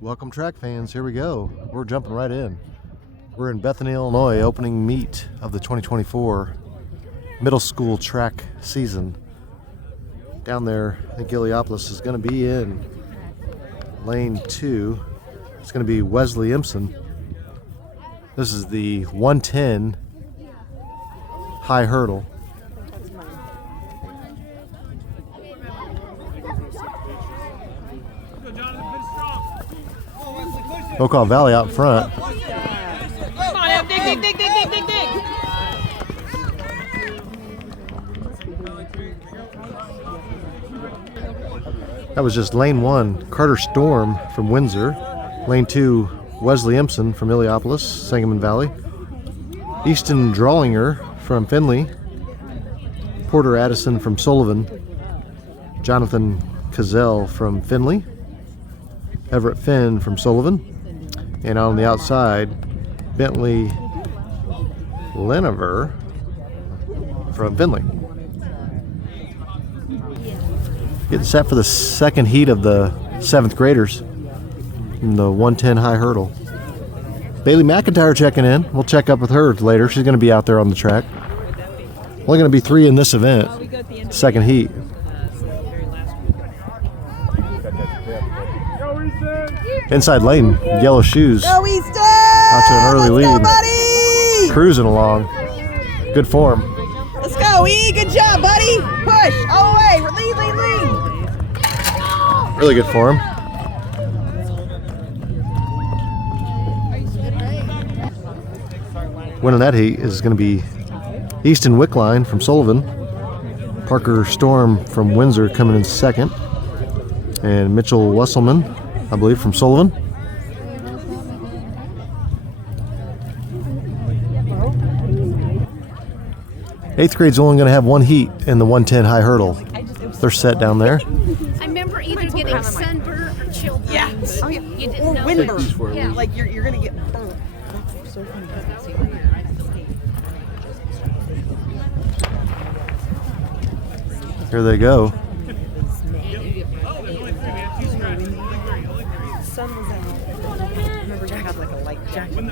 Welcome track fans, here we go. We're jumping right in. We're in Bethany, Illinois, opening meet of the 2024 middle school track season. Down there, I think Illiopolis is going to be in lane 2. It's going to be Wesley Empson. This is the 110 high hurdle. Okaw Valley out front. Come on, dig. That was just lane 1, Carter Storm from Windsor. Lane 2, Wesley Empson from Illiopolis, Sangamon Valley. Easton Drawlinger from Findlay. Porter Addison from Sullivan. Jonathan Cazell from Findlay. Everett Finn from Sullivan. And on the outside, Bentley Lenever from Findlay. Getting set for the second heat of the 7th graders in the 110 high hurdle. Bailey McIntyre checking in. We'll check up with her later. She's going to be out there on the track. Only going to be 3 in this event, second heat. Inside lane, yellow shoes. Go Easton! Out to an early lead. Go, buddy! Cruising along. Good form. Let's go, E. Good job, buddy. Push all the way. Lead. Really good form. Winning that heat is going to be Easton Wickline from Sullivan. Parker Storm from Windsor coming in second. And Mitchell Wesselman, I believe, from Sullivan. Eighth grade's only going to have one heat in the 110 high hurdle. They're set down there. I remember either getting sunburn or chilled. Yeah. Oh, yeah. You didn't Or know. windburn. Yeah. Like you're gonna get burnt. That's so funny. Here they go. Sun was out. Remember, you had like a light jacket.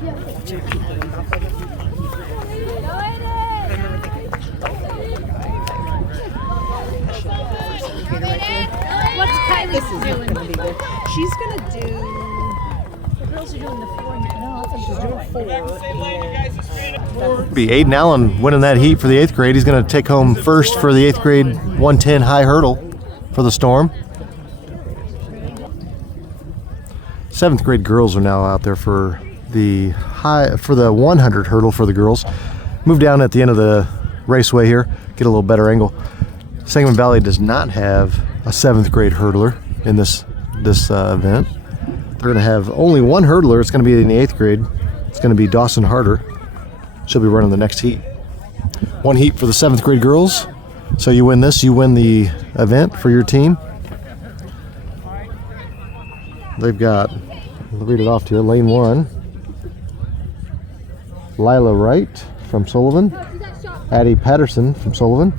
What's Kylie This is doing? gonna be good. She's gonna do. The girls are doing the 4 minute. She's doing 4. Be Aiden Allen winning that heat for the 8th grade. He's going to take home first for the 8th grade 110 high hurdle for the Storm. 7th grade girls are now out there for the 100 hurdle for the girls. Move down at the end of the raceway here, get a little better angle. Sangamon Valley does not have a 7th grade hurdler in this event. They're going to have only one hurdler. It's going to be in the 8th grade. It's going to be Dawson Harder. She'll be running the next heat. One heat for the 7th grade girls. So you win this, you win the event for your team. They've got, I'll read it off to you, lane 1. Lila Wright from Sullivan. Addie Patterson from Sullivan.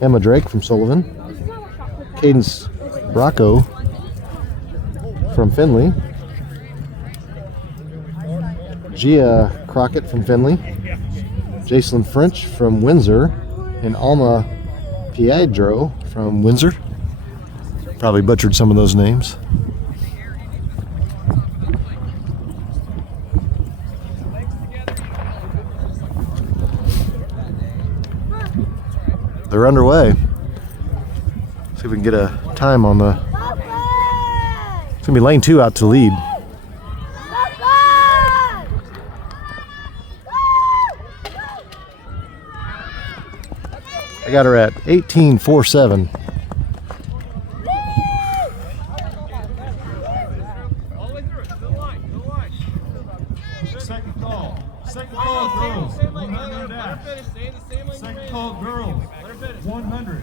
Emma Drake from Sullivan. Cadence Bracco from Findlay. Gia Crockett from Findlay. Jacelyn French from Windsor. And Alma Piedro from Windsor. Probably butchered some of those names. They're underway. See if we can get a time on the. It's gonna be lane 2 out to lead. I got her at 18.47. Second call, girls. 100. Second call, girls. 100.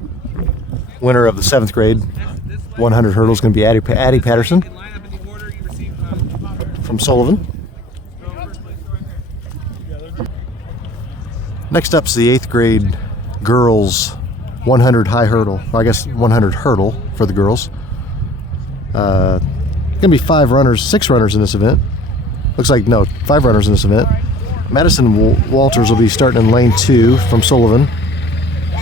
Winner of the 7th grade 100 hurdle is going to be Addie Patterson from Sullivan. Next up is the 8th grade girls 100 high hurdle. Well, I guess 100 hurdle for the girls. Gonna be 6 runners in this event. Looks like, no, 5 runners in this event. Madison Walters will be starting in lane 2 from Sullivan.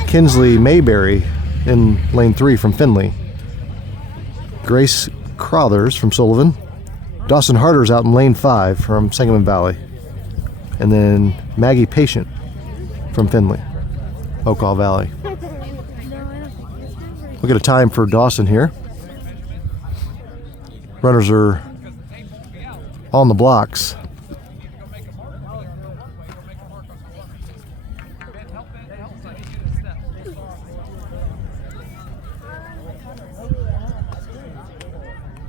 Kinsley Mayberry in lane 3 from Findlay. Grace Crothers from Sullivan. Dawson Harder's out in lane 5 from Sangamon Valley. And then Maggie Patient from Findlay Okaw Valley. We'll get a time for Dawson here. Runners are on the blocks.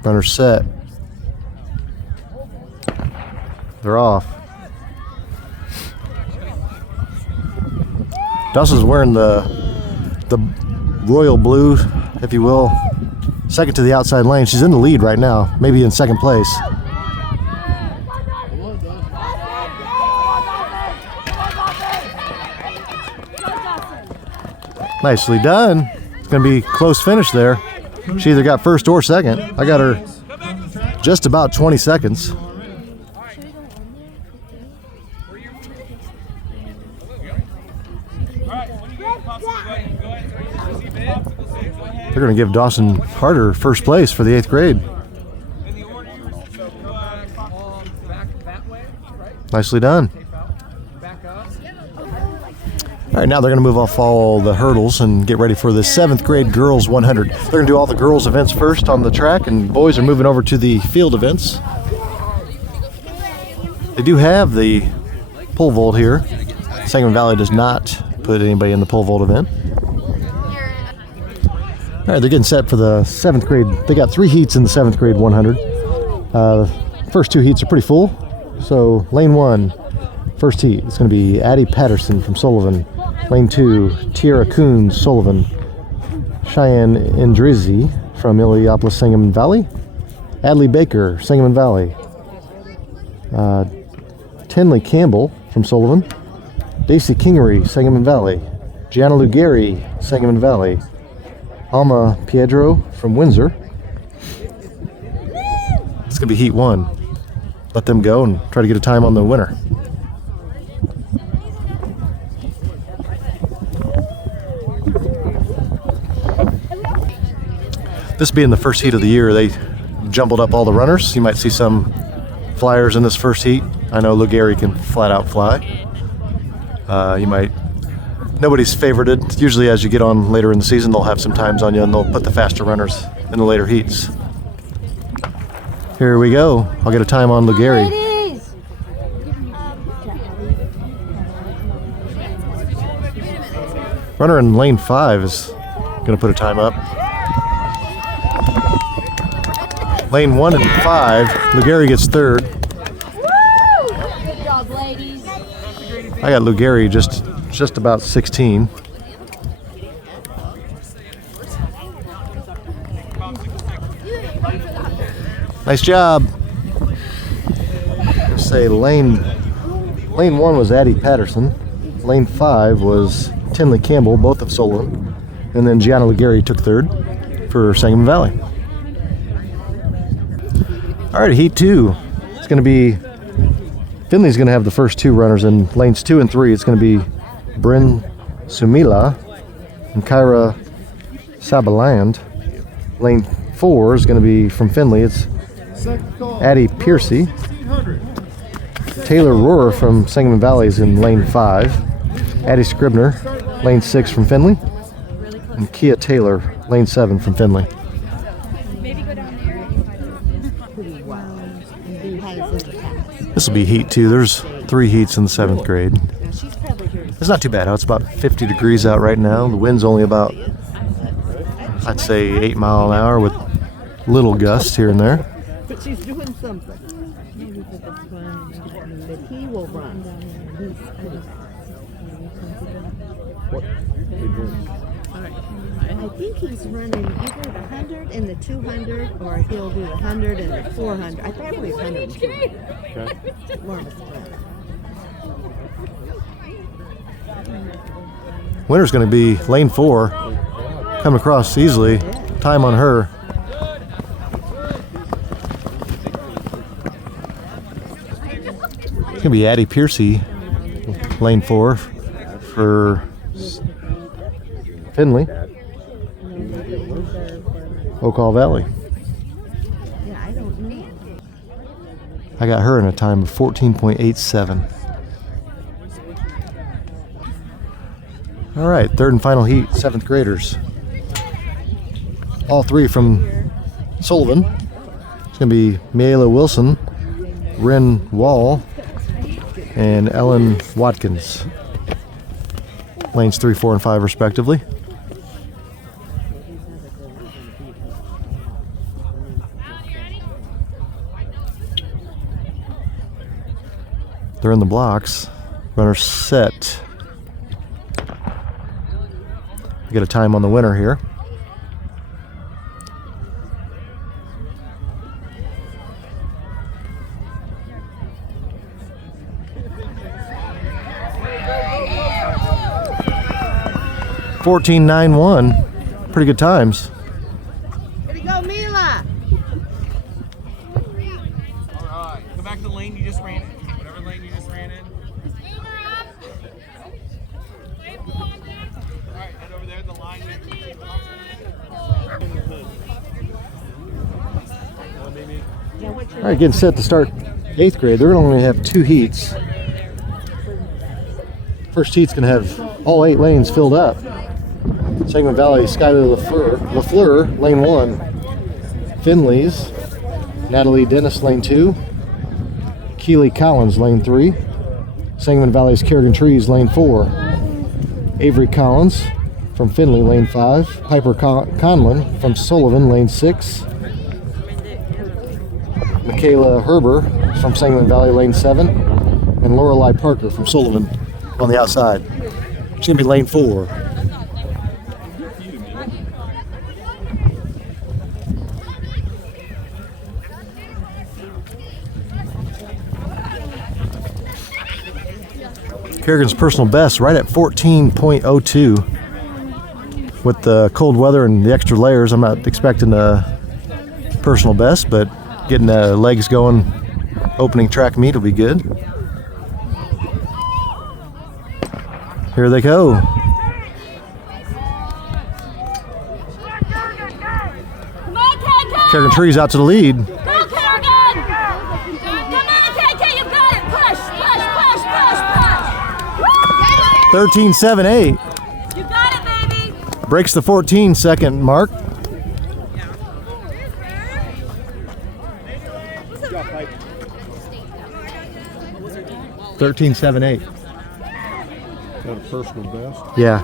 Runners set. They're off. Dawson's wearing the royal blue, if you will. Second to the outside lane. She's in the lead right now, maybe in second place. Nicely done. It's going to be close finish there. She either got first or second. I got her just about 20 seconds. They're going to give Dawson Harder first place for the 8th grade. Nicely done. All right, now they're going to move off all the hurdles and get ready for the 7th grade girls 100. They're going to do all the girls events first on the track, and boys are moving over to the field events. They do have the pole vault here. Sangamon Valley does not put anybody in the pole vault event. All right, they're getting set for the 7th grade. They got 3 heats in the 7th grade 100. First 2 heats are pretty full. So lane 1, first heat, it's going to be Addie Patterson from Sullivan. Lane 2, Tiara Coons, Sullivan. Cheyenne Endrizzi from Illiopolis, Sangamon Valley. Adley Baker, Sangamon Valley. Tenley Campbell from Sullivan. Daisy Kingery, Sangamon Valley. Gianna Lugari, Sangamon Valley. Alma Piedro from Windsor. It's going to be heat 1. Let them go and try to get a time on the winner. This being the first heat of the year, they jumbled up all the runners. You might see some flyers in this first heat. I know Lugari can flat out fly. Nobody's favorited. Usually as you get on later in the season, they'll have some times on you and they'll put the faster runners in the later heats. Here we go. I'll get a time on Lugari. Runner in lane 5 is going to put a time up. Lane 1 and 5, Lugari gets 3rd. Good job, ladies. I got Lugari just about 16. Nice job. Say lane 1 was Addie Patterson. Lane 5 was Tenley Campbell, both of Sullivan. And then Gianna Lugari took 3rd for Sangamon Valley. All right, heat 2. It's going to be, Findlay's going to have the first 2 runners in lanes 2 and 3. It's going to be Bryn Sumila and Kyra Sabaland. Lane 4 is going to be from Findlay. It's Addie Piercy. Taylor Rohrer from Sangamon Valley is in lane 5. Addie Scribner, lane 6 from Findlay. And Kia Taylor, lane 7 from Findlay. This will be heat 2. There's 3 heats in the 7th grade. It's not too bad out. It's about 50 degrees out right now. The wind's only about, I'd say, 8 miles an hour with little gusts here and there. But she's doing something. But he will run. I think he's running either the 100 and the 200, or he'll do the 100 and the 400. I probably 100 and 200. More of a spread. Winner's going to be lane 4. Come across easily. Time on her. It's going to be Addie Piercy, lane 4 for Findlay Okaw Valley. Yeah, I don't know. I got her in a time of 14.87. All right, third and final heat, 7th graders. All three from Sullivan. It's going to be Miela Wilson, Ren Wall, and Ellen Watkins. Lanes 3, 4, and 5 respectively. They're in the blocks. Runners set. We get a time on the winner here. $14.91. Pretty good times. Here you go, Mila. Alright, go back to the lane you just ran in. Whatever lane you just ran in. Alright, head over there, the line. All right, getting set to start 8th grade. They're going to only have 2 heats. First heat's going to have all 8 lanes filled up. Sangamon Valley, Skylar LaFleur, lane 1. Finley's, Natalie Dennis, lane 2. Keely Collins, lane 3. Sangamon Valley's Carigan Trees, lane 4. Avery Collins from Findlay, lane 5. Piper Conlon from Sullivan, lane 6. Michaela Herber from Sangamon Valley, lane 7. And Lorelei Parker from Sullivan on the outside. It's going to be lane 4. Carigan's personal best right at 14.02. With the cold weather and the extra layers, I'm not expecting a personal best, but getting the legs going, opening track meet will be good. Here they go. Carigan Trees out to the lead. Go, Carigan! Come on, KK, you got it! Push, push, push, push, push! 13.78. You got it, baby! Breaks the 14-second mark. $13.78. Got a personal best. Yeah.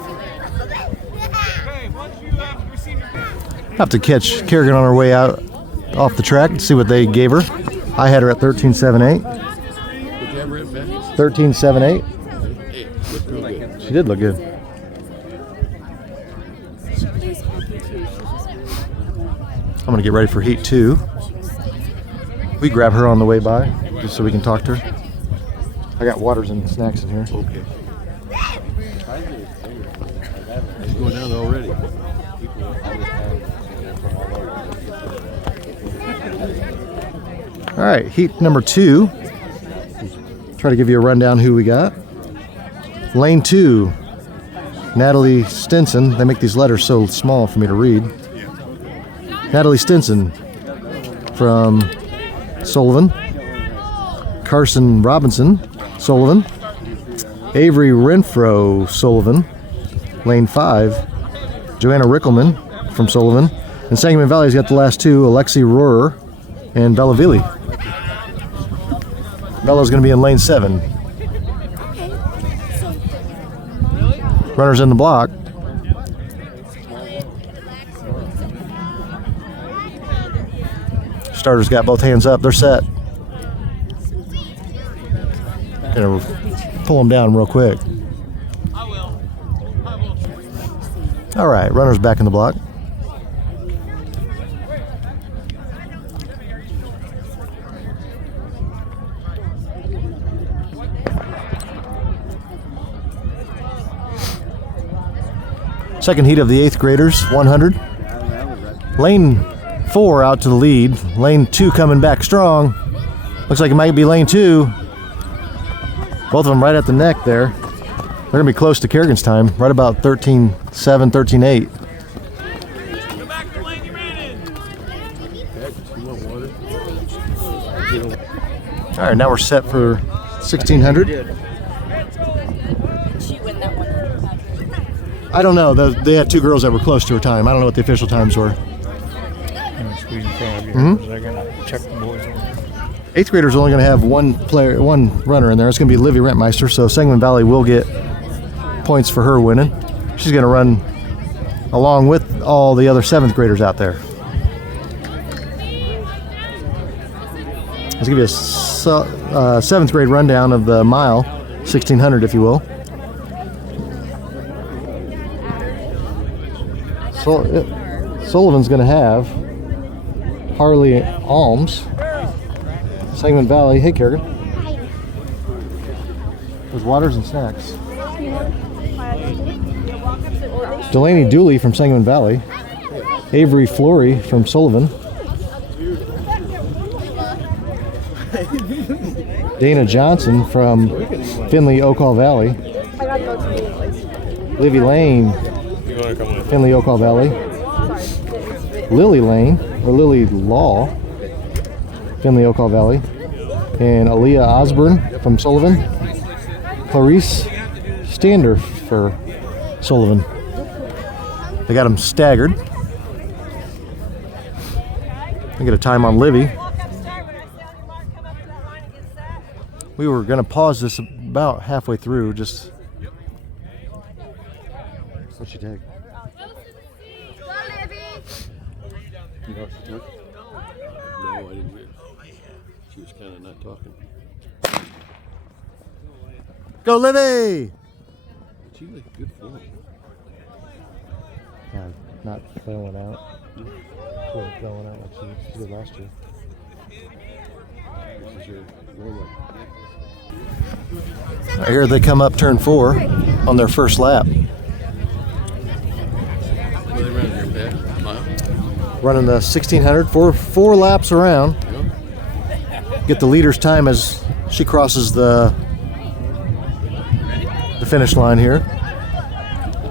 Have to catch Carigan on her way out off the track and see what they gave her. I had her at 13.78. 13.78. She did look good. I'm gonna get ready for heat 2. We grab her on the way by just so we can talk to her. I got waters and snacks in here. Okay. He's going down already. All right, heat number 2. Try to give you a rundown who we got. Lane 2, Natalie Stinson. They make these letters so small for me to read. Natalie Stinson from Sullivan. Carson Robinson, Sullivan. Avery Renfro, Sullivan. Lane 5, Joanna Rickelman from Sullivan. And Sangamon Valley's got the last 2, Alexi Rohrer and Bella Vili. Bella's going to be in lane 7. Runners in the block. Starters got both hands up. They're set. Gonna pull them down real quick. All right, runners back in the block. Second heat of the 8th graders, 100. Lane 4 out to the lead. Lane 2 coming back strong. Looks like it might be lane 2. Both of them right at the neck there. They're going to be close to Carigan's time, right about 13-7, 13-8. Go back to the lane you ran in. You want water? All right, now we're set for 1600. I don't know. They had two girls that were close to her time. I don't know what the official times were. They're gonna check the boys on. 8th graders are only going to have one runner in there. It's going to be Livy Rentmeister, so Sangamon Valley will get points for her winning. She's going to run along with all the other 7th graders out there. Let's give you a 7th grade rundown of the mile, 1600 if you will. Sullivan's going to have Harley Alms. Sangamon Valley. Hey, Carigan. There's waters and snacks. Delaney Dooley from Sangamon Valley. Avery Flory from Sullivan. Dana Johnson from Findlay Okaw Valley. Livy Lane, Findlay Okaw Valley. Lily Lane, or Lily Law, Findlay Okaw Valley. And Aaliyah Osborne from Sullivan. Clarice Stander for Sullivan. They got them staggered. I get a time on Livy. We were going to pause this about halfway through. Just what'd she take? You know what she took? No, I didn't read. She was kind of not talking. Go, Livy! She looked good form. Yeah, not throwing out. She wasn't throwing out like she did last year. This is your warm-up. Here they come up turn 4 on their first lap. What are they running here, Pat? Mile? Running the 1600, four laps around. Get the leader's time as she crosses the finish line here.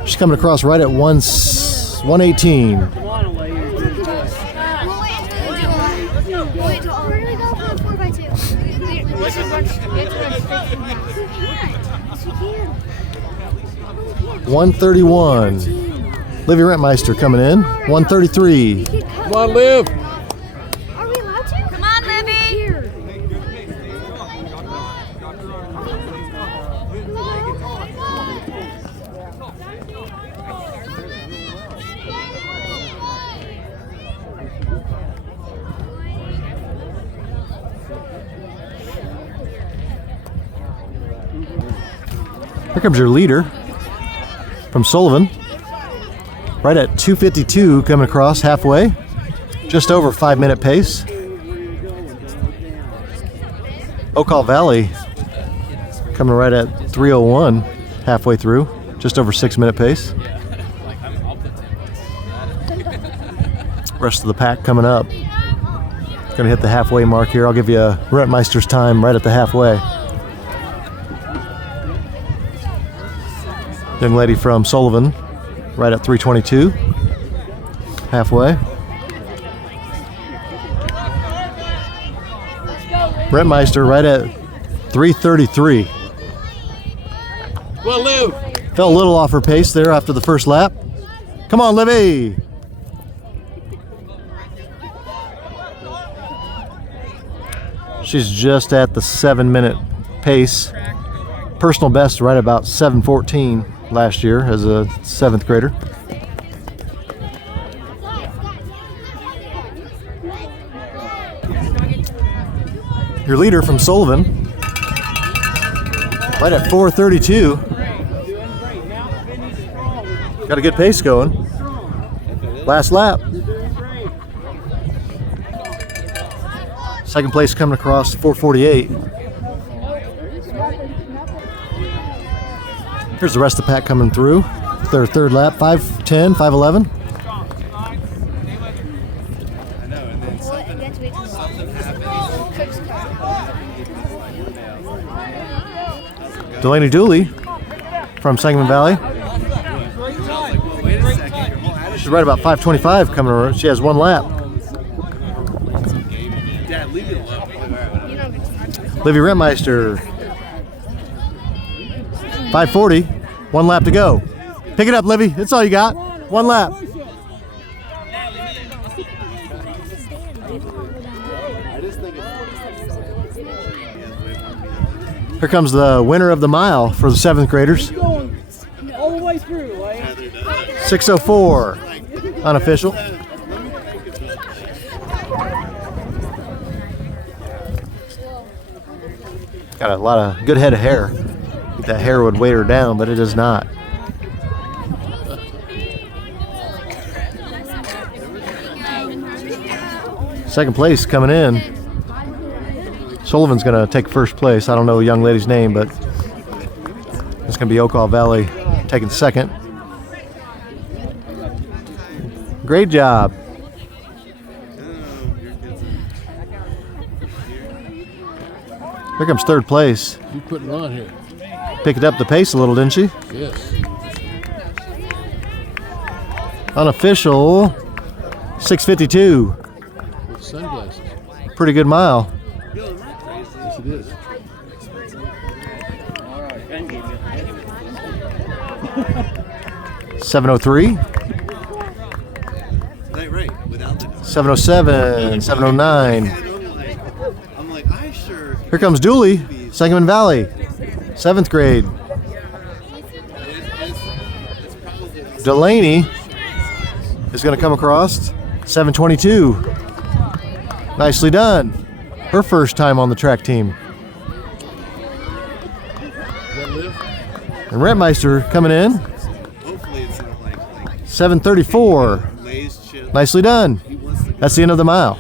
She's coming across right at 118. Wait till we're gonna go for 4x2. 131. Livy Rentmeister coming in. 133. Come on, Liv! Are we allowed to? Come on, Livy. Here comes your leader from Sullivan. Right at 2:52 coming across halfway. Just over 5-minute pace. Okaw Valley coming right at 3:01 halfway through. Just over 6-minute pace. Rest of the pack coming up. Gonna hit the halfway mark here. I'll give you a Rentmeister's time right at the halfway. Young lady from Sullivan, right at 3:22, halfway. Rentmeister right at 3:33. Well, Liv! Fell a little off her pace there after the first lap. Come on, Livy! She's just at the 7-minute pace. Personal best right about 7:14 last year as a 7th grader. Your leader from Sullivan, right at 4:32. Got a good pace going. Last lap. Second place coming across 4:48. Here's the rest of the pack coming through. Their third lap, 5:10, 5:11. Delaney Dooley from Sangamon Valley. She's right about 5:25 coming around. She has one lap. Livy Rentmeister, 5:40, one lap to go. Pick it up, Livy. That's all you got. One lap. Here comes the winner of the mile for the 7th graders. 6:04, unofficial. Got a lot of good head of hair. I think that hair would weight her down, but it does not. Second place coming in. Sullivan's going to take first place. I don't know the young lady's name, but it's going to be Okaw Valley taking second. Great job. Here comes third place. You putting on here? Picked up the pace a little, didn't she? Yes. Unofficial, 6:52. With sunglasses. Pretty good mile. Yes, it is. $7.03. 7:07, 7:09. Here comes Dooley, Sangamon Valley, 7th grade. Delaney is going to come across, 7:22. Nicely done. Her first time on the track team. And Rentmeister coming in, 7:34. Nicely done. That's the end of the mile.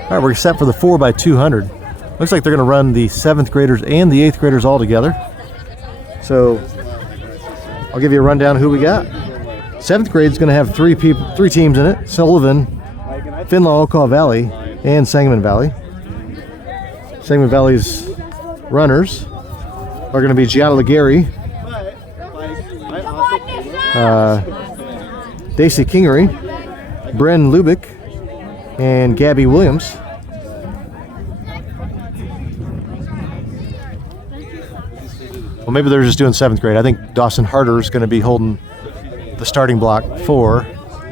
All right, we're set for the 4x200. Looks like they're going to run the 7th graders and the 8th graders all together. So I'll give you a rundown of who we got. 7th grade is going to have three teams in it: Sullivan, Findlay Okaw Valley, and Sangamon Valley. Sangamon Valley's runners are going to be Gianna Legary, Daisy Kingery, Bren Lubick, and Gabby Williams. Well, maybe they're just doing 7th grade. I think Dawson Harder is going to be holding the starting block for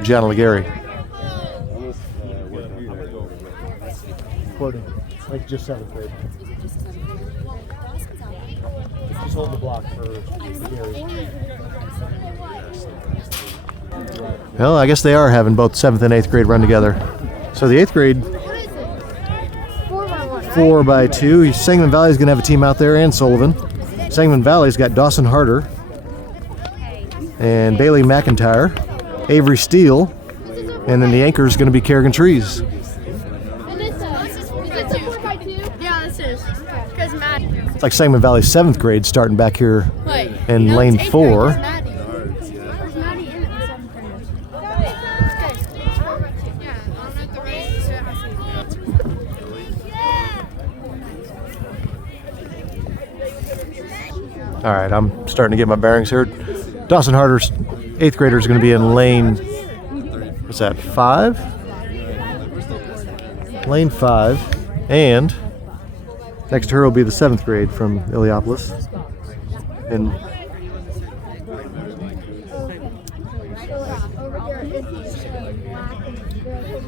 Gianna Legary. Like just 7th grade. Just hold the block for Legary. Well, I guess they are having both 7th and 8th grade run together. So the 8th grade, 4x2. Sangamon Valley is going to have a team out there, and Sullivan. Sangamon Valley's got Dawson Harder and Bailey McIntyre, Avery Steele, and then the anchor is going to be Carigan Trees. It's like Sangamon Valley's 7th grade starting back here in lane 4. All right, I'm starting to get my bearings here. Dawson Harder's 8th grader is going to be in lane, what's that, 5? Lane 5. And next to her will be the 7th grade from Illiopolis. And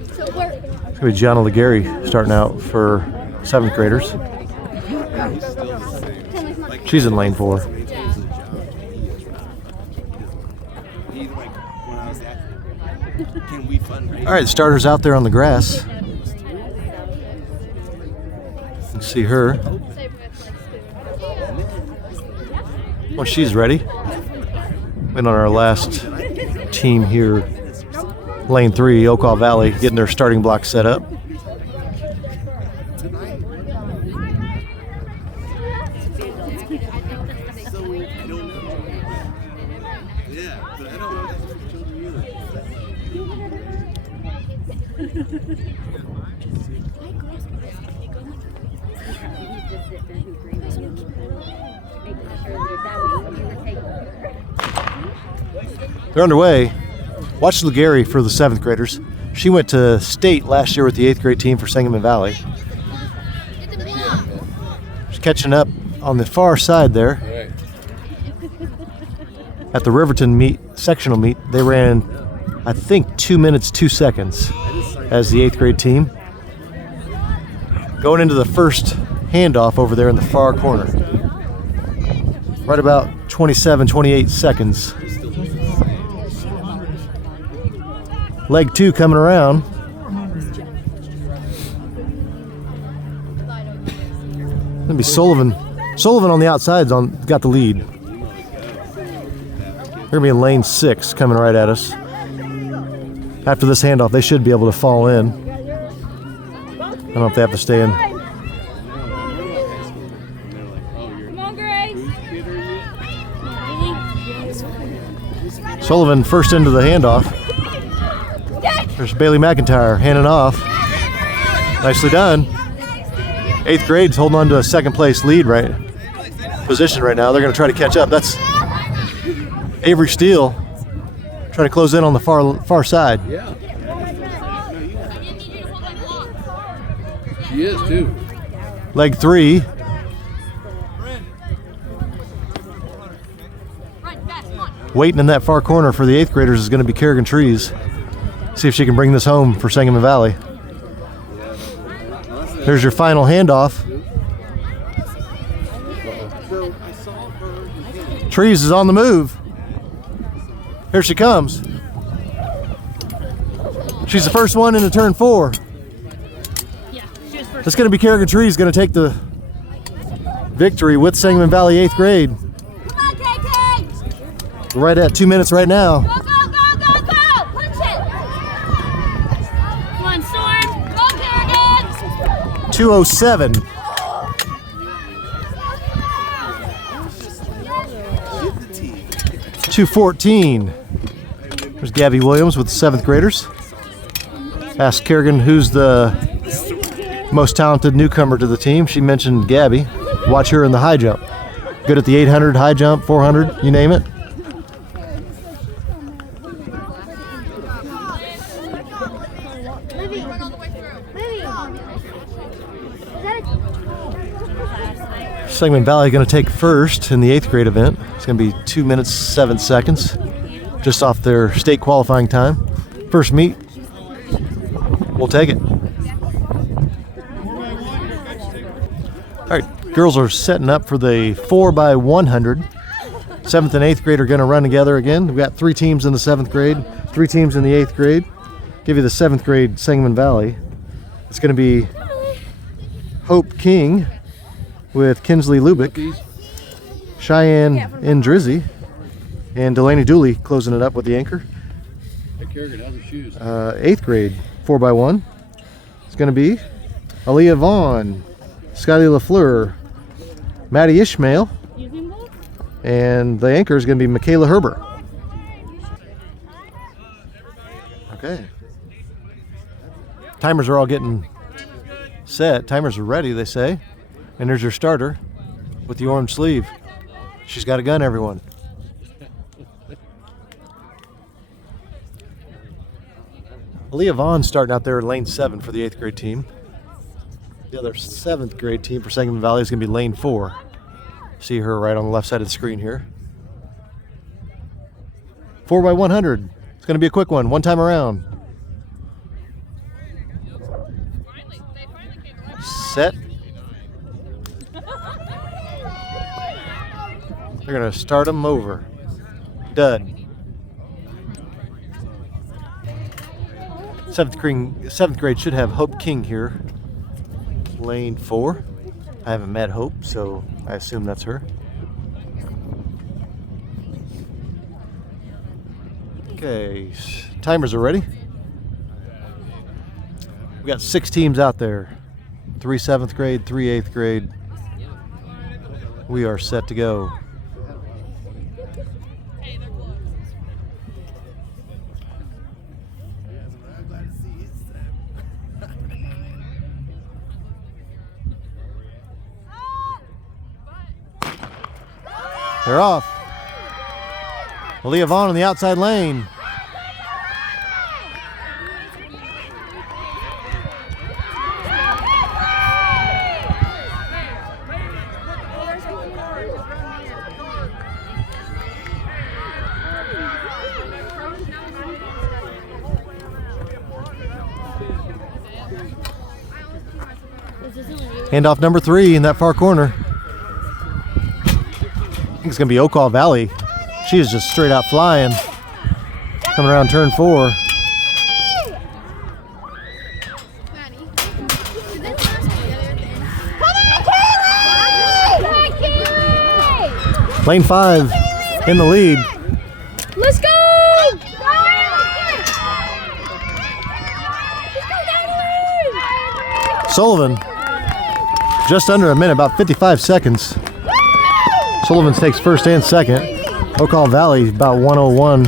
it's going to be Gianna Legary starting out for 7th graders. She's in lane 4. All right, the starter's out there on the grass. You can see her. Well, she's ready. Went on our last team here, lane 3, Okaw Valley, getting their starting block set up. They're underway. Watch Gary for the 7th graders. She went to state last year with the 8th grade team for Sangamon Valley. She's catching up on the far side there. Right. At the Riverton meet, sectional meet, they ran, I think, 2 minutes, 2 seconds as the 8th grade team. Going into the first handoff over there in the far corner. Right about 27, 28 seconds. Leg 2 coming around. Gonna be Sullivan. Sullivan on the outside's got the lead. They're gonna be in lane 6 coming right at us. After this handoff, they should be able to fall in. I don't know if they have to stay in. Come on, Grace. Sullivan first into the handoff. There's Bailey McIntyre handing off. Nicely done. 8th grade's holding on to a 2nd place lead position right now. They're going to try to catch up. That's Avery Steele trying to close in on the far side. Yeah. She is too. Leg 3. Waiting in that far corner for the 8th graders is going to be Carigan Trees. See if she can bring this home for Sangamon Valley. Here's your final handoff. Trees is on the move. Here she comes. She's the first one into turn 4. It's going to be Carigan Trees going to take the victory with Sangamon Valley 8th grade. Come on, KK. We're right at 2 minutes right now. Go, go, go, go, go. Punch it. Come on, Storm. Go, Carigan. 2:07. 2:14. There's Gabby Williams with the 7th graders. Asked Carigan who's the most talented newcomer to the team. She mentioned Gabby. Watch her in the high jump. Good at the 800, high jump, 400, you name it. Sangamon Valley going to take first in the 8th grade event. It's going to be 2 minutes, 7 seconds, just off their state qualifying time. First meet, we'll take it. All right, girls are setting up for the 4x100. 7th and 8th grade are going to run together again. We've got 3 teams in the 7th grade, 3 teams in the 8th grade. Give you the 7th grade Sangamon Valley. It's going to be Hope King with Kinsley Lubick, Cheyenne Indrizzi, and Delaney Dooley closing it up with the anchor. Hey, Carigan, how's her shoes? 8th grade 4x1. It's going to be Aaliyah Vaughn, Skyly LaFleur, Maddie Ishmael, and the anchor is going to be Michaela Herber. Okay. Timers are all getting set. Timers are ready, they say. And there's your starter with the orange sleeve. She's got a gun, everyone. Aaliyah Vaughn starting out there in lane 7 for the 8th grade team. The other 7th grade team for Sangamon Valley is going to be lane 4. See her right on the left side of the screen here. 4x100. It's going to be a quick one time around. Set. They're going to start them over. Dud. 7th grade should have Hope King here. Lane 4. I haven't met Hope, so I assume that's her. Okay, timers are ready. We got 6 teams out there. 3 7th grade, 3 8th grade. We are set to go. They're off. Aaliyah Vaughn in the outside lane. Handoff number 3 in that far corner. I think it's going to be Okaw Valley. She is just straight out flying. Coming around turn 4. Lane 5 in the lead. Let's go! Sullivan, just under a minute, about 55 seconds. Sullivan takes first and second. Okaw Valley about 101.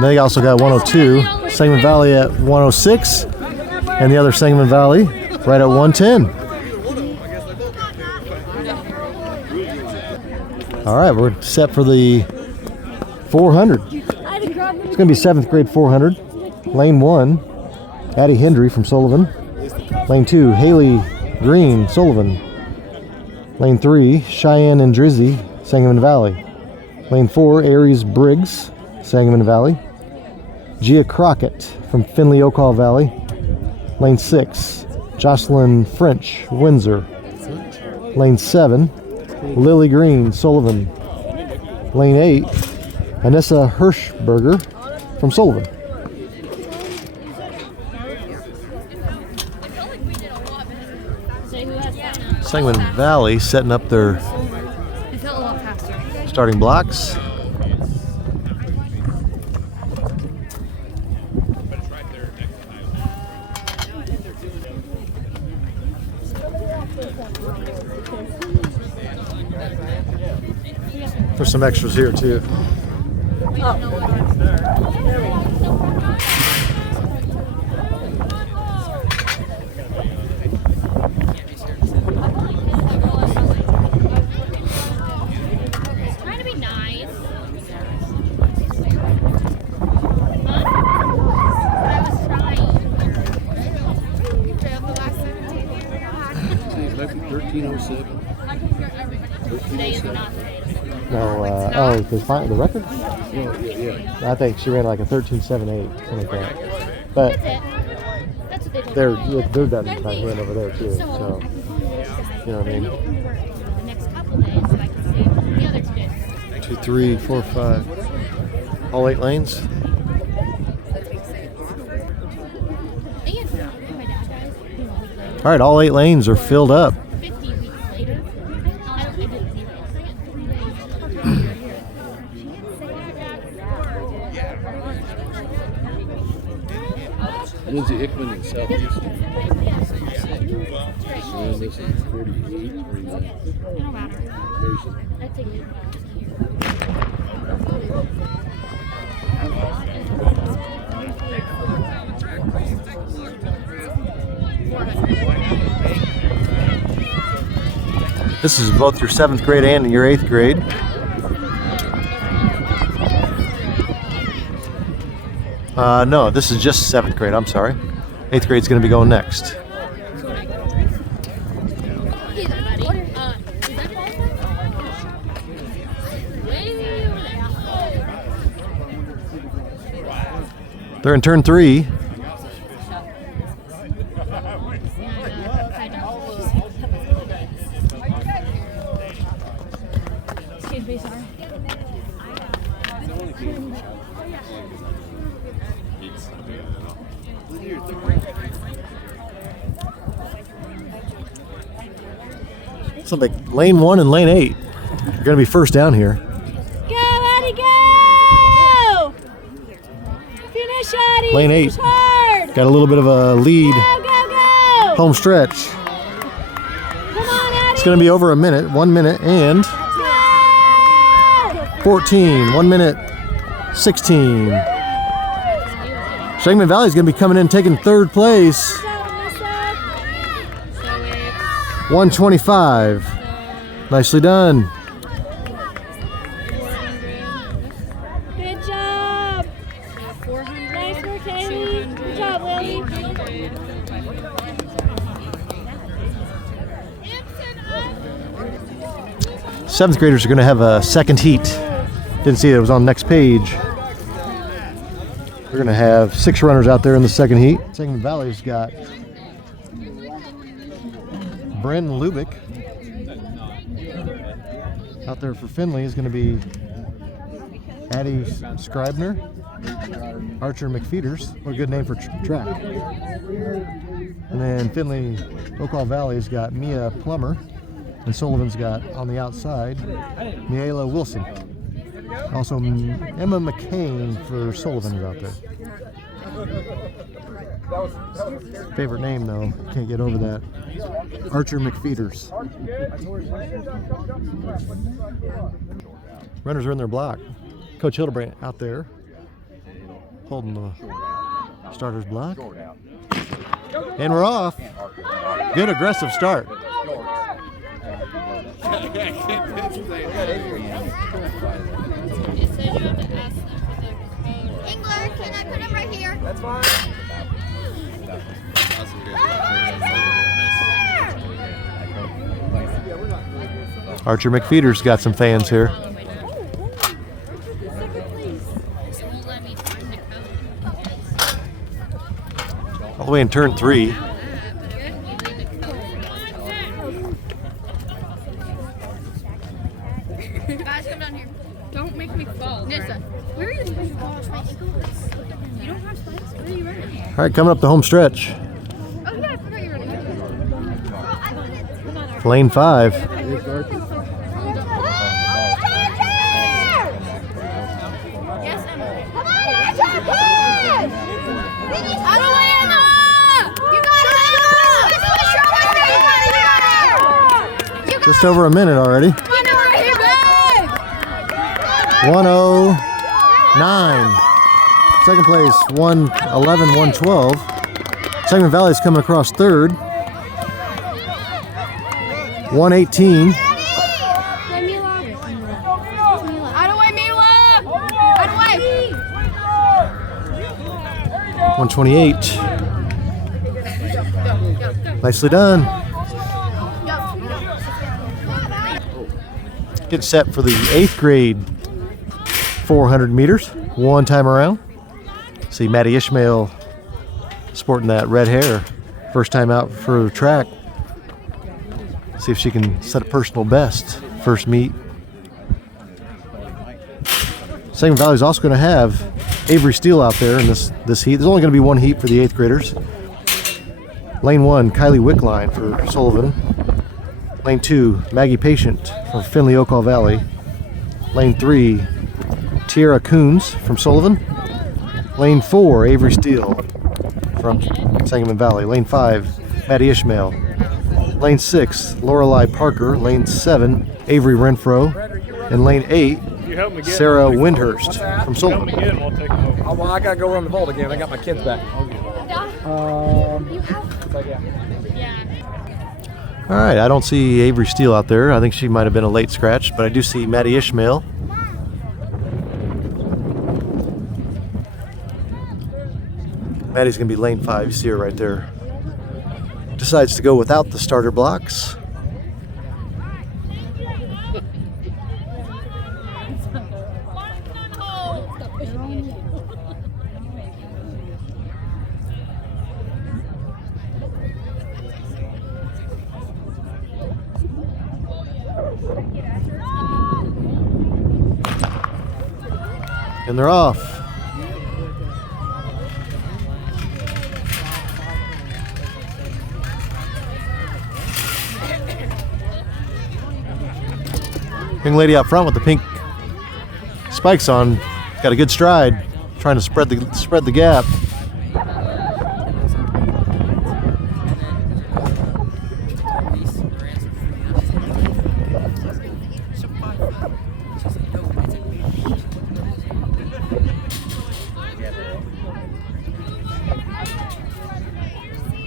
They also got 102. Sangamon Valley at 106. And the other Sangamon Valley right at 110. All right, we're set for the 400. It's going to be 7th grade 400. Lane 1, Addie Hendry from Sullivan. Lane 2, Haley Green, Sullivan. Lane 3, Cheyenne and Drizzy, Sangamon Valley. Lane 4, Aries Briggs, Sangamon Valley. Gia Crockett from Findlay Okaw Valley. Lane 6, Jocelyn French, Windsor. Lane 7, Lily Green, Sullivan. Lane 8, Anissa Hirschberger from Sullivan. Sangamon Valley setting up their starting blocks. There's some extras here too. The record? Yeah. I think she ran like a 13.78, something like that. But they're done by hand over there too. So you know what I mean. 2, 3, 4, 5. All 8 lanes. All right, all 8 lanes are filled up. Lindsay Hickman in Southeast. And this is 48. It don't matter. That's a good This is both your 7th grade and your 8th grade. No, this is just 7th grade. I'm sorry. 8th grade's going to be going next. They're in turn 3. So like lane 1 and lane 8 are going to be first down here. Go, Addie, go! Finish, Addie. Lane 8 Finish hard. got a little bit of a lead. Go, go, go! Home stretch. Come on, Addie. It's going to be over a minute. 1 minute and 14. 1 minute 16. Sangamon Valley is going to be coming in taking 3rd place. 125. Nicely done. Seventh graders are going to have a second heat. Didn't see it was on the next page. We're going to have 6 runners out there in the second heat. Sangamon Valley's got Bren Lubick. Out there for Findlay is going to be Addie Scribner, Archer McFeeters. What a good name for track. And then Findlay Okaw Valley's got Mia Plummer. And Sullivan's got on the outside Miela Wilson. Also Emma McCain for Sullivan is out there. Favorite name though, can't get over that. Archer McFeeters. Runners are in their block. Coach Hildebrandt out there holding the starter's block. And we're off. Good aggressive start. Engler, can I put him right here? That's fine. Archer McFeeters got some fans here. All the way in turn 3. Guys, come down here. Don't make me fall. Nissa, where are you supposed to fall? You don't have spikes? Where are you running? All right, coming up the home stretch. Oh, yeah, I forgot you were running. Lane 5. Yes, Emma. Come on, Archer, push! Out of the way, Emma! You got it! You got it! Just over a minute already. 109. Second place, 111, 112. Sangamon Valley's coming across third. 118. Out of the way, Mila! Out of the way! 128. Nicely done. Get set for the 8th grade 400 meters. One time around. See Maddie Ishmael sporting that red hair. First time out for track. See if she can set a personal best. First meet. Sangamon Valley is also going to have Avery Steele out there in this heat. There's only going to be one heat for the 8th graders. Lane 1, Kylie Wickline for Sullivan. Lane 2, Maggie Patient from Findlay Okaw Valley. Lane 3, Tiara Coons from Sullivan. Lane 4, Avery Steele from Sangamon Valley. Lane 5, Maddie Ishmael. Lane 6, Lorelei Parker. Lane 7, Avery Renfro. And lane 8, Sarah Windhurst from Sullivan. Oh, well, I gotta go run the vault again. I got my kids back. All right, I don't see Avery Steele out there. I think she might have been a late scratch, but I do see Maddie Ishmael. Maddie's going to be lane 5. You see her right there. Decides to go without the starter blocks. And they're off. Young lady out front with the pink spikes on, got a good stride, trying to spread the gap.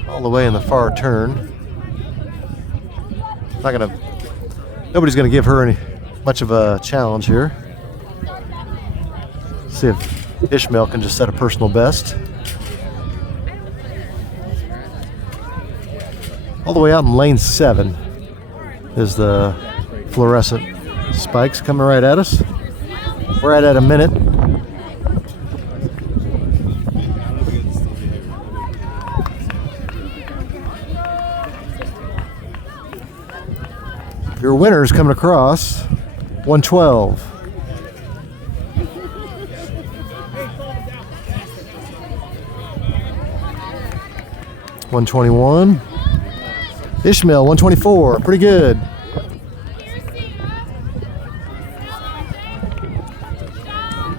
All the way in the far turn. Nobody's gonna give her much of a challenge here. See if Ishmael can just set a personal best. All the way out in lane 7 is the fluorescent Spikes coming right at us. We're right at a minute. Your winner is coming across 112. $121. Ishmael, 124. Pretty good.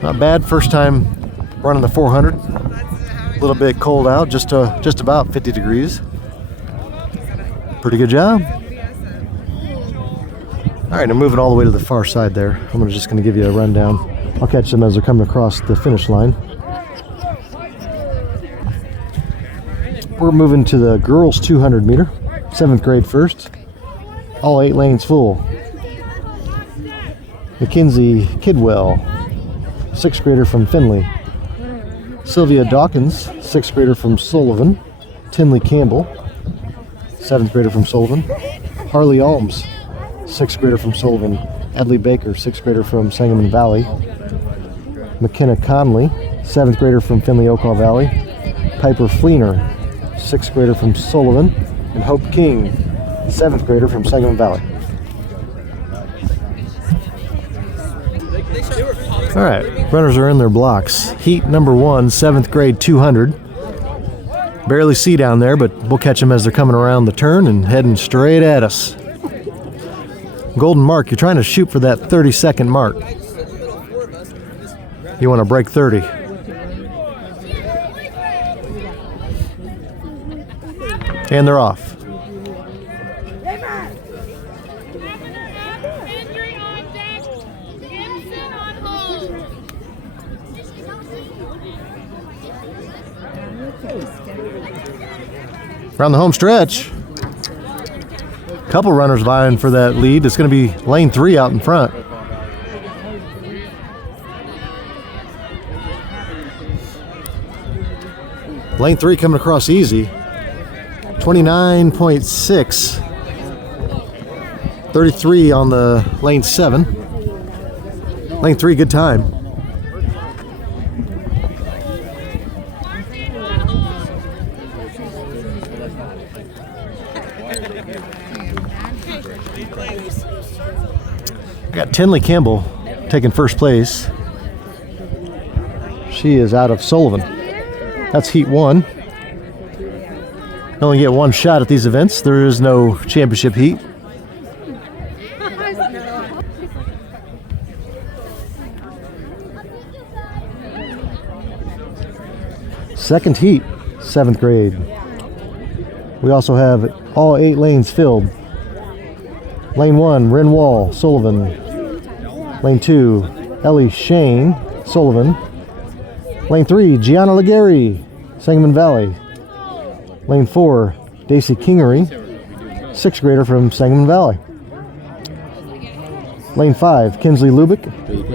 Not bad. First time running the 400. A little bit cold out, just about 50 degrees. Pretty good job. All right, I'm moving all the way to the far side there. I'm just going to give you a rundown. I'll catch them as they're coming across the finish line. We're moving to the girls 200 meter, 7th grade first. All 8 lanes full. Mackenzie Kidwell, 6th grader from Findlay. Sylvia Dawkins, 6th grader from Sullivan. Tinley Campbell, 7th grader from Sullivan. Harley Alms, 6th grader from Sullivan. Adley Baker, 6th grader from Sangamon Valley. McKenna Conley, 7th grader from Findlay Okaw Valley. Piper Fleener, 6th grader from Sullivan. And Hope King, 7th grader from Sangamon Valley. All right, runners are in their blocks. Heat number 1, 7th grade 200. Barely see down there, but we'll catch them as they're coming around the turn and heading straight at us. Golden mark, you're trying to shoot for that 30-second mark. You want to break 30. And they're off. Around the home stretch. Couple runners vying for that lead. It's going to be lane 3 out in front. Lane 3 coming across easy. 29.6. 33 on the lane 7. Lane 3, good time. I got Tinley Campbell taking first place. She is out of Sullivan. That's heat 1. You only get one shot at these events. There is no championship heat. Second heat, 7th grade. We also have all 8 lanes filled. Lane 1, Ren Wall, Sullivan. Lane 2, Ellie Shane, Sullivan. Lane 3, Gianna Legary, Sangamon Valley. Lane 4, Daisy Kingery, 6th grader from Sangamon Valley. Lane 5, Kinsley Lubick,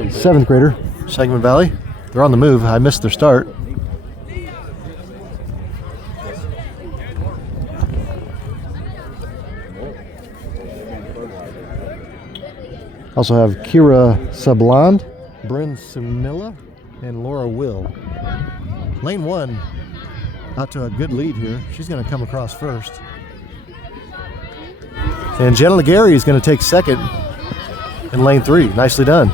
7th grader, Sangamon Valley. They're on the move. I missed their start. Also have Kira Sabland, Bryn Sumilla, and Laura Will. Lane 1 out to a good lead here. She's going to come across first. And Jenna Legary is going to take second in lane 3. Nicely done.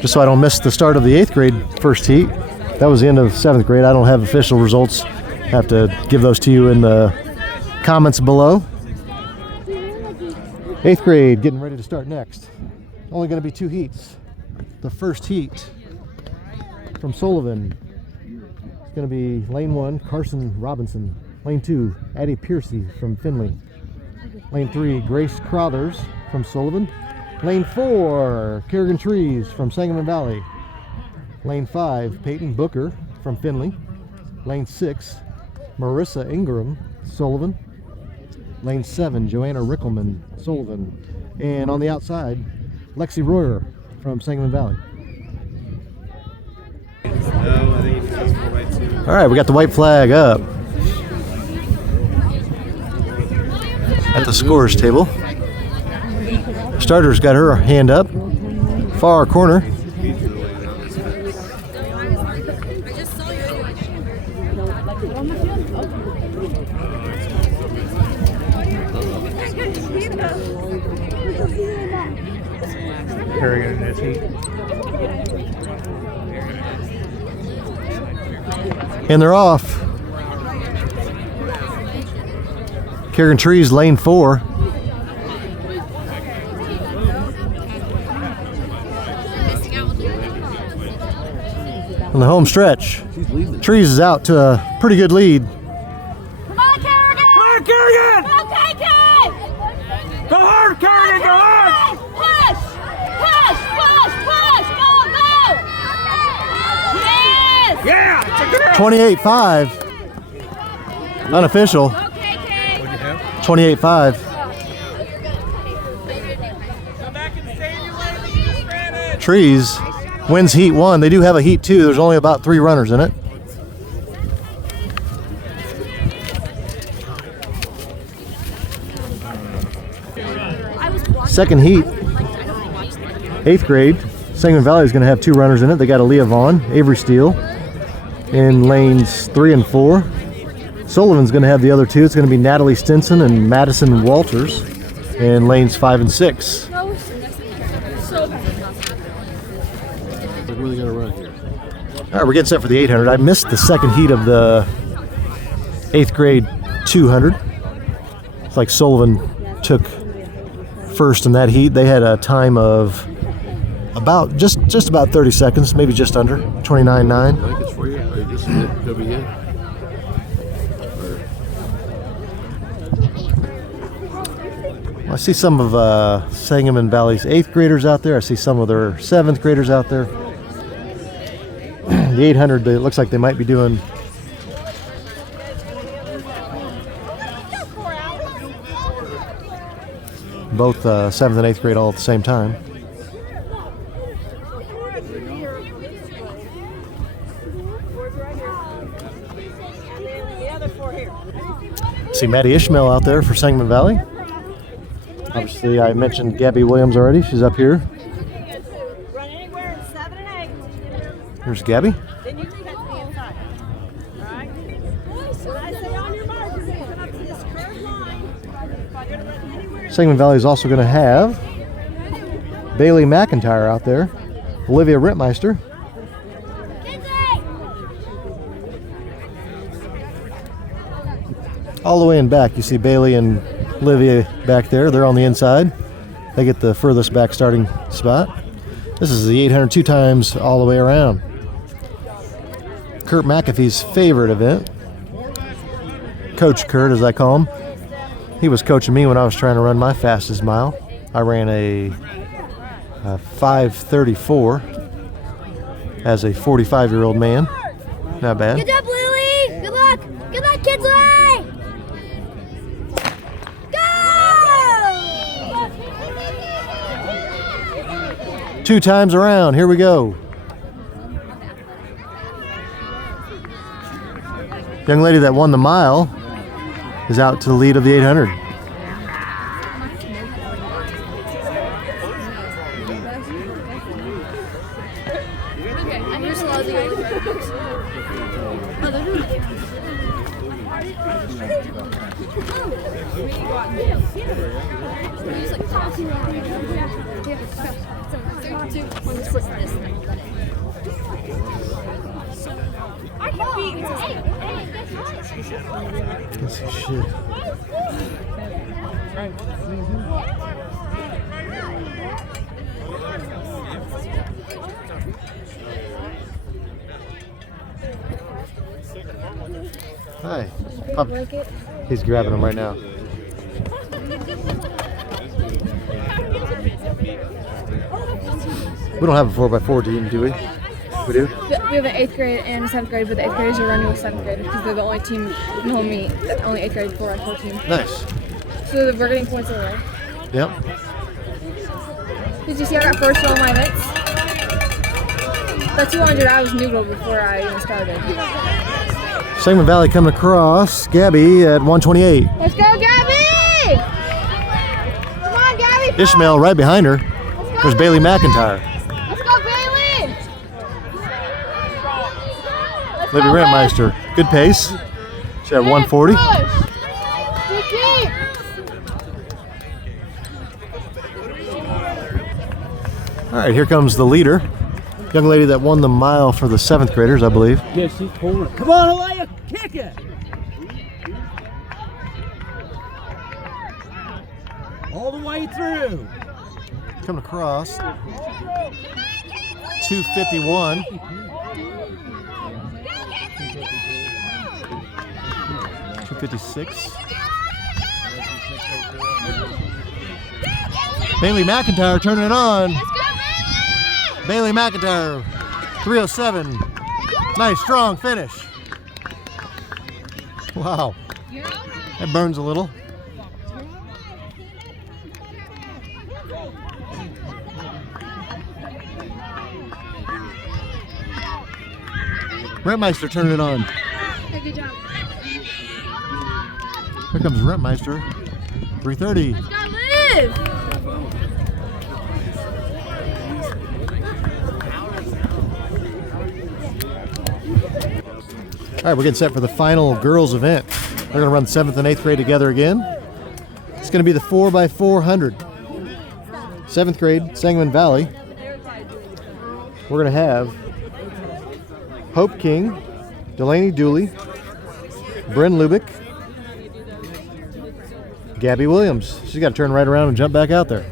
Just so I don't miss the start of the 8th grade first heat. That was the end of 7th grade. I don't have official results. I have to give those to you in the comments below. 8th grade getting ready to start next. Only going to be 2 heats. The first heat from Sullivan is going to be lane 1, Carson Robinson. Lane 2, Addie Piercy from Findlay. Lane 3, Grace Crothers from Sullivan. Lane 4, Carigan Trees from Sangamon Valley. Lane 5, Peyton Booker from Findlay. Lane 6, Marissa Ingram, Sullivan. Lane 7, Joanna Rickelman, Sullivan. And on the outside, Lexi Royer from Sangamon Valley. No, I think you just go right to All right, we got the white flag up at the scorer's table. Starter's got her hand up, far corner. Carigan in this heat. And they're off. Carigan Trees, lane 4. On the home stretch, Trees is out to a pretty good lead. Come on, Carigan! Come on, Carigan! Go, Carigan! Go hard, Carigan! Go hard! Push! Push! Push! Push! Go, go! Yes! Yeah, it's a girl. 28-5. Unofficial. Okay, Kay. 28-5. Come back and save your lane. You just ran it. Trees wins heat 1. They do have a heat 2. There's only about 3 runners in it. Second heat, 8th grade. Sangamon Valley is going to have 2 runners in it. They got Aaliyah Vaughn, Avery Steele in lanes 3 and 4. Sullivan's going to have the other 2. It's going to be Natalie Stinson and Madison Walters in lanes 5 and 6. Where are they gonna run here? All right, we're getting set for the 800. I missed the second heat of the 8th grade 200. It's like Sullivan took first in that heat. They had a time of about just about 30 seconds, maybe just under 29.9. Blankets for you? Are you just gonna be in? Well, I see some of Sangamon Valley's 8th graders out there. I see some of their 7th graders out there. The 800, it looks like they might be doing both 7th and 8th grade all at the same time. See Maddie Ishmael out there for Sangamon Valley. Obviously, I mentioned Gabby Williams already. She's up here. Run anywhere in 7 and 8. Here's Gabby. Then you cut to the inside. Right? When I say on your mark, you're going to come up to this curved line. You're going to run anywhere. Sangamon Valley is also going to have Bailey McIntyre out there, Olivia Rittmeister, all the way in back. You see Bailey and Olivia back there. They're on the inside. They get the furthest back starting spot. This is the 800 2 times all the way around. Kurt McAfee's favorite event. Coach Kurt, as I call him. He was coaching me when I was trying to run my fastest mile. I ran a 5:34 as a 45-year-old man. Not bad. Good job, Lily. Good luck. Good luck, Kinsley. Go! 2 times around. Here we go. Young lady that won the mile is out to the lead of the 800. Let's see, shit. Hi. Pop. He's grabbing him right now. We don't have a 4x4 team, do we? We do? We have an 8th grade and a 7th grade, but the 8th graders are running with 7th graders because they're the only team in the whole meet, the only 8th grade 4x4 team. Nice. So we're getting points away. Yep. Did you see I got first in all my events? That 200 I was noodle before I even started. Sangamon Valley coming across. Gabby at 128. Let's go, Gabby! Come on, Gabby! Ishmael right behind her. There's Bailey McIntyre. Let's go, Bailey! Libby Rentmeister. Good pace. She's at 140. All right, here comes the leader. Young lady that won the mile for the 7th graders, I believe. Yeah, she's pulling. Come on, Alaya, kick it! All the way through. Coming across. 251. $256. Bailey McIntyre turning it on. Bailey McIntyre, 307. Nice, strong finish. Wow. That burns a little. Rentmeister turning it on. Good job. Here comes Rentmeister, 330. Let's go, Liv! All right, we're getting set for the final girls event. They're going to run 7th and 8th grade together again. It's going to be the 4x400. 7th grade, Sangamon Valley. We're going to have Hope King, Delaney Dooley, Bryn Lubick, Gabby Williams. She's got to turn right around and jump back out there.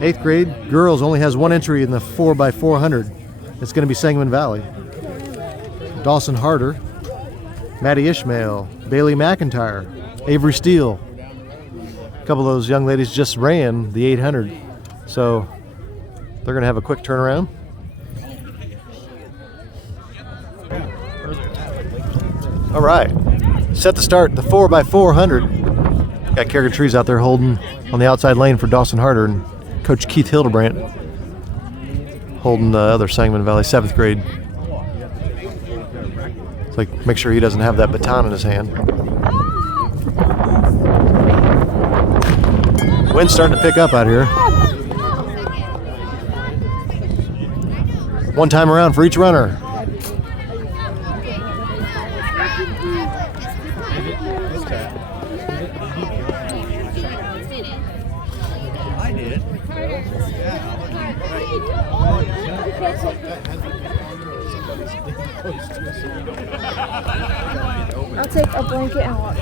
8th grade, girls only has one entry in the 4x400. It's going to be Sangamon Valley. Dawson Harder, Maddie Ishmael, Bailey McIntyre, Avery Steele. A couple of those young ladies just ran the 800. So they're going to have a quick turnaround. All right, set to start the 4x400. Got Carigan Trees out there holding on the outside lane for Dawson Harder and Coach Keith Hildebrandt holding the other Sangamon Valley 7th grade. It's like, make sure he doesn't have that baton in his hand. Wind's starting to pick up out here. One time around for each runner. I'll take a blanket and walk.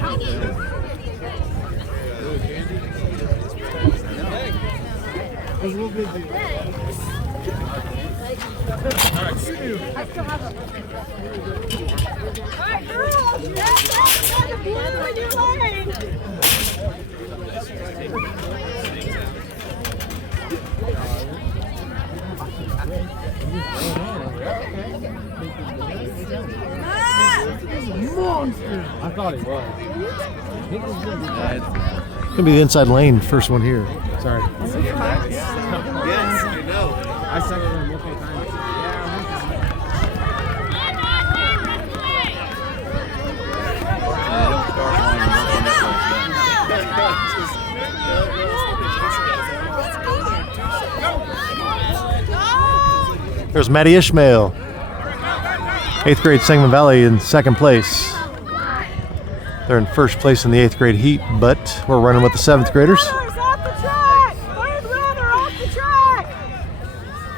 I thought he was. Gonna be the inside lane, first one here. Sorry. Yes, I know. I saw him multiple times. There's Maddie Ishmael. 8th grade Sangamon Valley in 2nd place. They're in 1st place in the 8th grade heat, but we're running with the 7th graders. Off the track! Third runner off the track!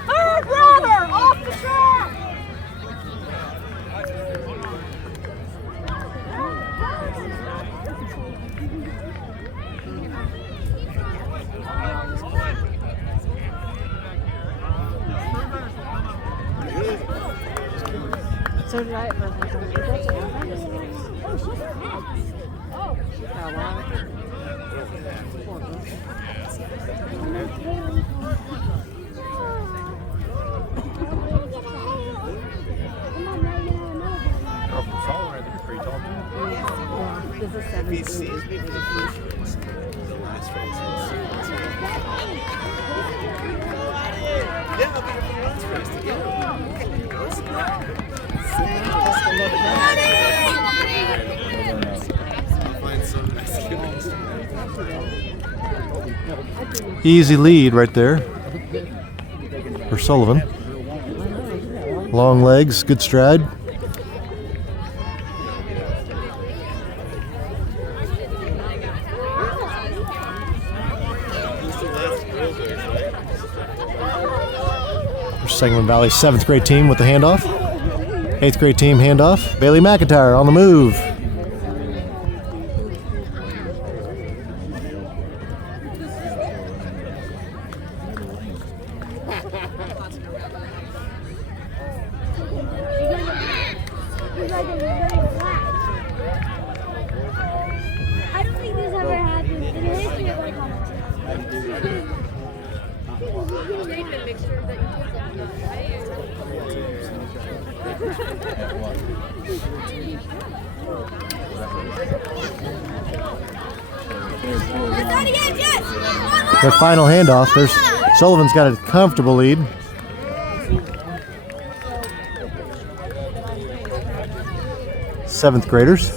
Third runner off the track! So did I at first. This is 7. He sees me for the first race. The last race. Yeah, I'll be here for the last race together. Easy lead right there for Sullivan. Long legs, good stride. Sangamon Valley 7th grade team with the handoff. 8th grade team handoff. Bailey McIntyre on the move. I don't think this ever happened in the history of our competition. Their final handoff. There's Sullivan's got a comfortable lead. Seventh graders.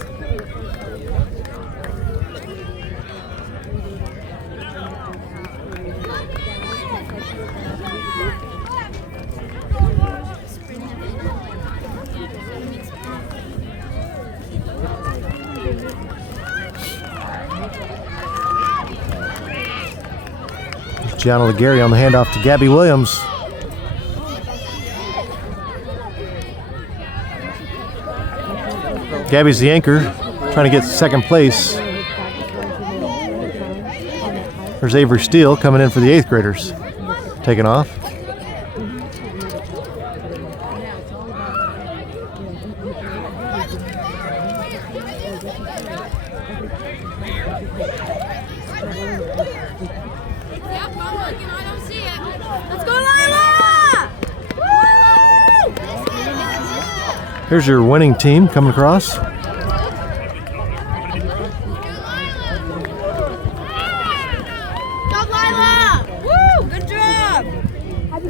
Gianna Legary on the handoff to Gabby Williams. Gabby's the anchor, trying to get second place. There's Avery Steele coming in for the 8th graders. Taking off. Here's your winning team coming across.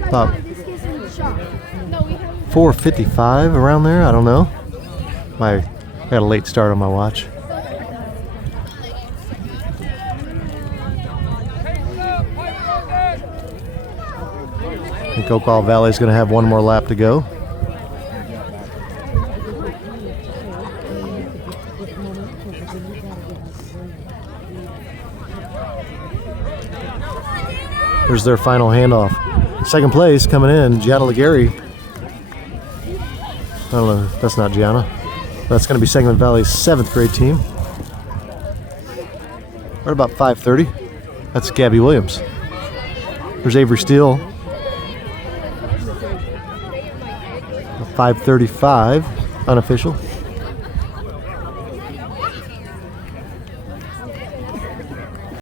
About 4:55 around there. I don't know. I got a late start on my watch. I think Okaw Valley is going to have one more lap to go. Here's their final handoff. Second place coming in, Gianna Legary. I don't know, that's not Gianna. That's going to be Sangamon Valley's 7th grade team. Right about 5:30. That's Gabby Williams. There's Avery Steele. 5:35, unofficial.